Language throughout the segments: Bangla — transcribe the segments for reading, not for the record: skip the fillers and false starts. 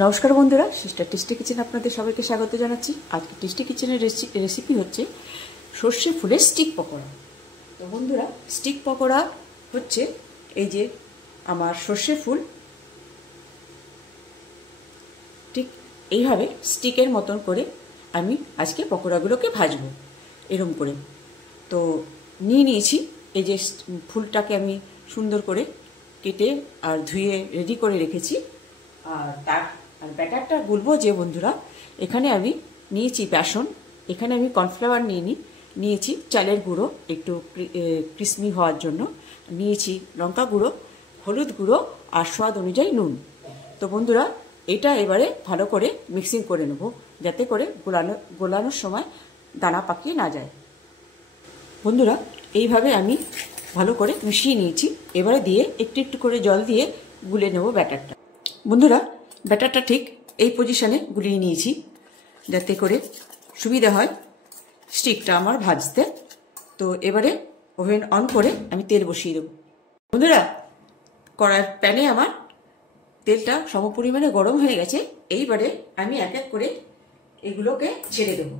নমস্কার বন্ধুরা, সিস্টার টেস্টি কিচেন আপনাদের সবাইকে স্বাগত জানাচ্ছি। আজকে টেস্টি কিচেনের রেসিপি হচ্ছে সর্ষে ফুলের স্টিক পকোড়া। তো বন্ধুরা, স্টিক পকোড়া হচ্ছে এই যে আমার সর্ষে ফুল ঠিক এইভাবে স্টিকের মতন করে আমি আজকে পকোড়াগুলোকে ভাজবো এরম করে। তো নিয়েছি এই যে ফুলটাকে আমি সুন্দর করে কেটে আর ধুয়ে রেডি করে রেখেছি। আর ব্যাটারটা গুলবো যে বন্ধুরা, এখানে আমি নিয়েছি বেসন, এখানে আমি কর্নফ্লাওয়ার নিয়েছি চালের গুঁড়ো একটু ক্রিসমি হওয়ার জন্য, নিয়েছি লঙ্কা গুঁড়ো, হলুদ গুঁড়ো আর স্বাদ অনুযায়ী নুন। তো বন্ধুরা, এটা এবারে ভালো করে মিক্সিং করে নেব যাতে করে গোলানোর সময় দানা পাকিয়ে না যায়। বন্ধুরা, এইভাবে আমি ভালো করে মিশিয়ে নিয়েছি। এবারে দিয়ে একটু একটু করে জল দিয়ে গুলে নেব ব্যাটারটা। বন্ধুরা, ব্যাটারটা ঠিক এই পজিশনে গুলিয়ে নিয়েছি যাতে করে সুবিধা হয় স্টিকটা আমার ভাজতে। তো এবারে ওভেন অন করে আমি তেল বসিয়ে দেবো। বন্ধুরা, কড়ার প্যানে আমার তেলটা সমপরিমাণে গরম হয়ে গেছে। এইবারে আমি এক এক করে এগুলোকে ছেড়ে দেব।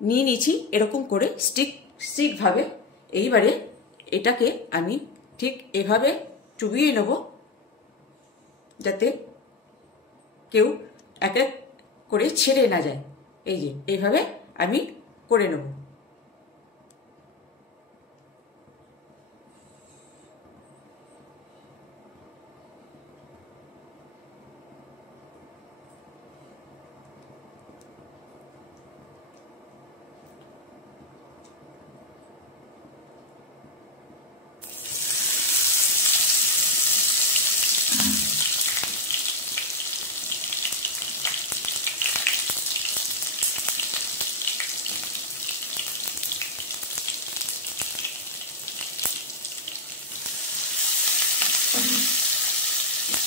নিয়ে নিয়েছি এরকম করে স্টিক ভাবে। এইবারে এটাকে আমি ঠিক এভাবে চুবিয়ে নেব যাতে কেউ এক এক করে ছেড়ে না যায়। এই যে এইভাবে আমি করে নেব।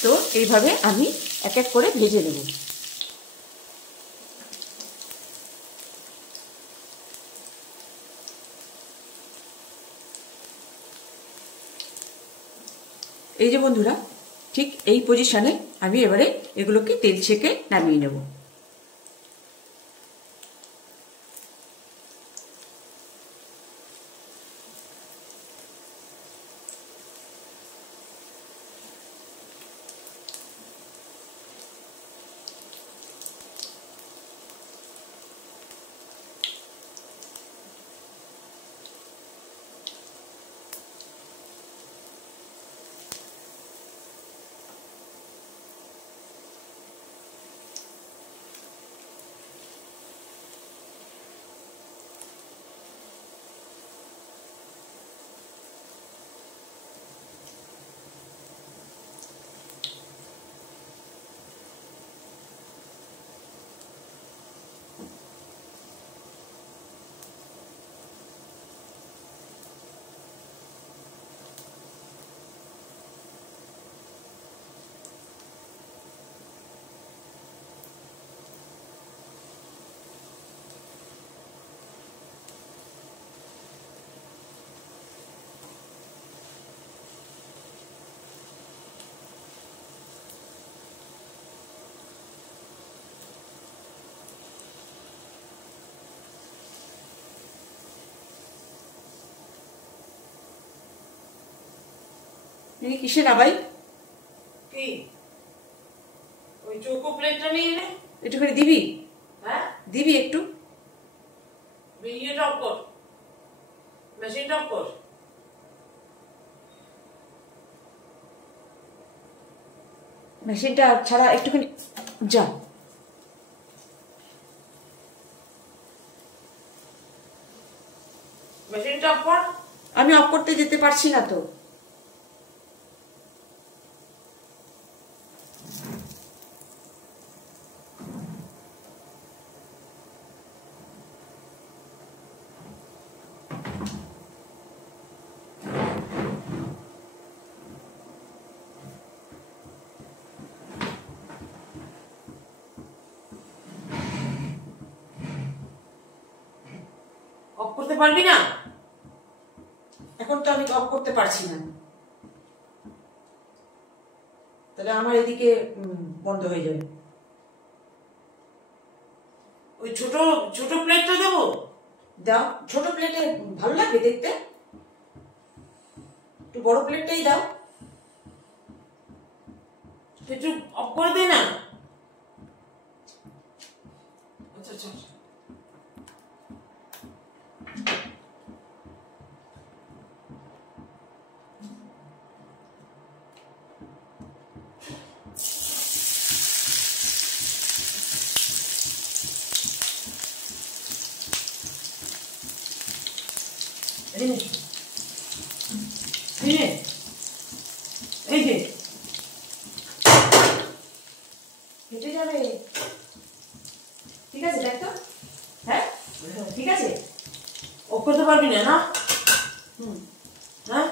তো এইভাবে আমি এক এক করে ভেজে নেব। এই যে বন্ধুরা, ঠিক এই পজিশনে আমি এবারে এগুলোকে তেল ছেঁকে নামিয়ে নেব। তুমি কিসে না ভাই? কি ওই চৌকো প্লেটটা নিয়ে নে। একটুখানি দিবি? হ্যাঁ, দিবি একটু? ইয়েটা অফ কর, মেশিনটা অফ কর। মেশিনটা ছাড়া একটুখানি যা। মেশিনটা অফ কর। আমি অফ করতে যেতে পারছি না তো। অফ করতে পারবি না? এখন তো আমি অফ করতে পারছি না। তাহলে আমার এদিকে বন্ধ হয়ে যাবে। ওই ছোট ছোট প্লেটটা দেবো? দাও, ছোট প্লেটে ভালো লাগবে দেখতে, একটু বড় প্লেটটাই দাও। একটু অফ করে দে না। আচ্ছা আচ্ছা এই নে, এই নে, এই যে হেঁটে যাবে, ঠিক আছে দেখ তো। হ্যাঁ ঠিক আছে। অফ করতে পারবি না না? হুম, হ্যাঁ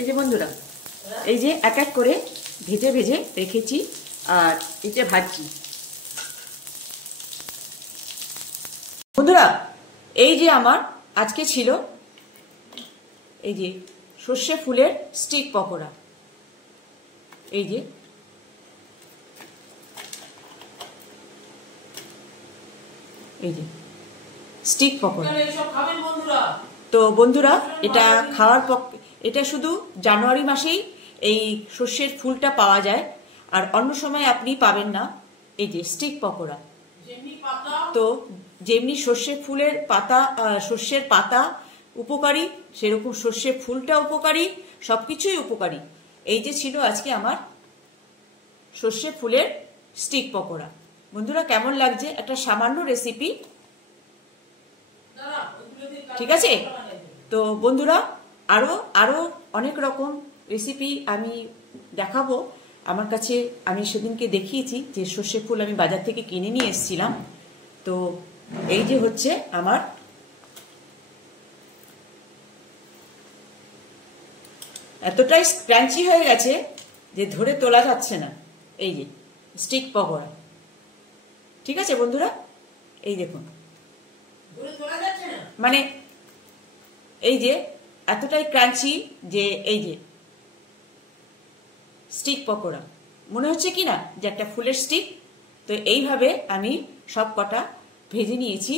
এই যে বন্ধুরা, এই যে এক এক করে ভেজে ভেজে রেখেছি আর এটা ভাজছি। বন্ধুরা এই যে আমার আজকে ছিল এই যে সর্ষে ফুলের স্টিক পকোড়া, এই যে এই যে স্টিক পকোড়া। এসব খাবেন বন্ধুরা? তো বন্ধুরা এটা খাওয়ার এটা শুধু জানুয়ারি মাসেই এই সর্ষের ফুলটা পাওয়া যায়, আর অন্য সময় আপনি পাবেন না। এই যে স্টিক পকোড়া, যেমনি পাতা তো যেমনি সর্ষের ফুলের পাতা, সর্ষের পাতা উপকারী, সেরকম সর্ষের ফুলটা উপকারী, সবকিছুই উপকারী। এই যে ছিল আজকে আমার সর্ষে ফুলের স্টিক পকোড়া। বন্ধুরা কেমন লাগছে? একটা সামান্য রেসিপি, দাঁড়া ওইগুলো দিয়ে ঠিক আছে? তো বন্ধুরা আরো আরো অনেক রকম রেসিপি আমি দেখাবো। আমার কাছে আমি সেদিনকে দেখিয়েছি যে সর্ষে ফুল আমি বাজার থেকে কিনে নিয়ে এসেছিলাম। তো এই যে হচ্ছে আমার এতটাই ক্রাঞ্চি হয়ে গেছে যে ধরে তোলা যাচ্ছে না। এই যে স্টিক পকোড়া, ঠিক আছে বন্ধুরা? এই দেখুন, ধরে তোলা যাচ্ছে না। মানে এই যে এতটাই ক্রাঞ্চি যে এই যে স্টিক পকোড়া মনে হচ্ছে কি না যে একটা ফুলের স্টিক। তো এইভাবে আমি সব কটা ভেজে নিয়েছি।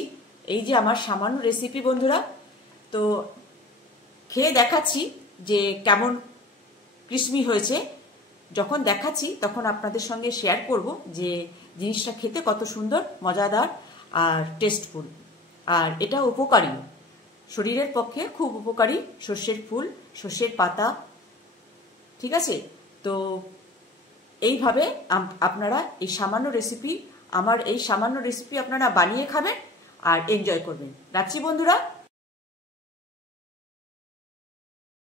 এই যে আমার সামান্য রেসিপি বন্ধুরা, তো খেয়ে দেখাচ্ছি যে কেমন ক্রিসমি হয়েছে। যখন দেখাচ্ছি তখন আপনাদের সঙ্গে শেয়ার করব যে জিনিসটা খেতে কত সুন্দর, মজাদার আর টেস্টফুল। আর এটা উপকারী, শরীরের পক্ষে খুব উপকারী। সর্ষের ফুল, সর্ষের পাতা, ঠিক আছে। তো এইভাবে আপনারা এই সামান্য রেসিপি, আমার এই সামান্য রেসিপি আপনারা বানিয়ে খাবেন আর এনজয় করবেন। রাখছি বন্ধুরা।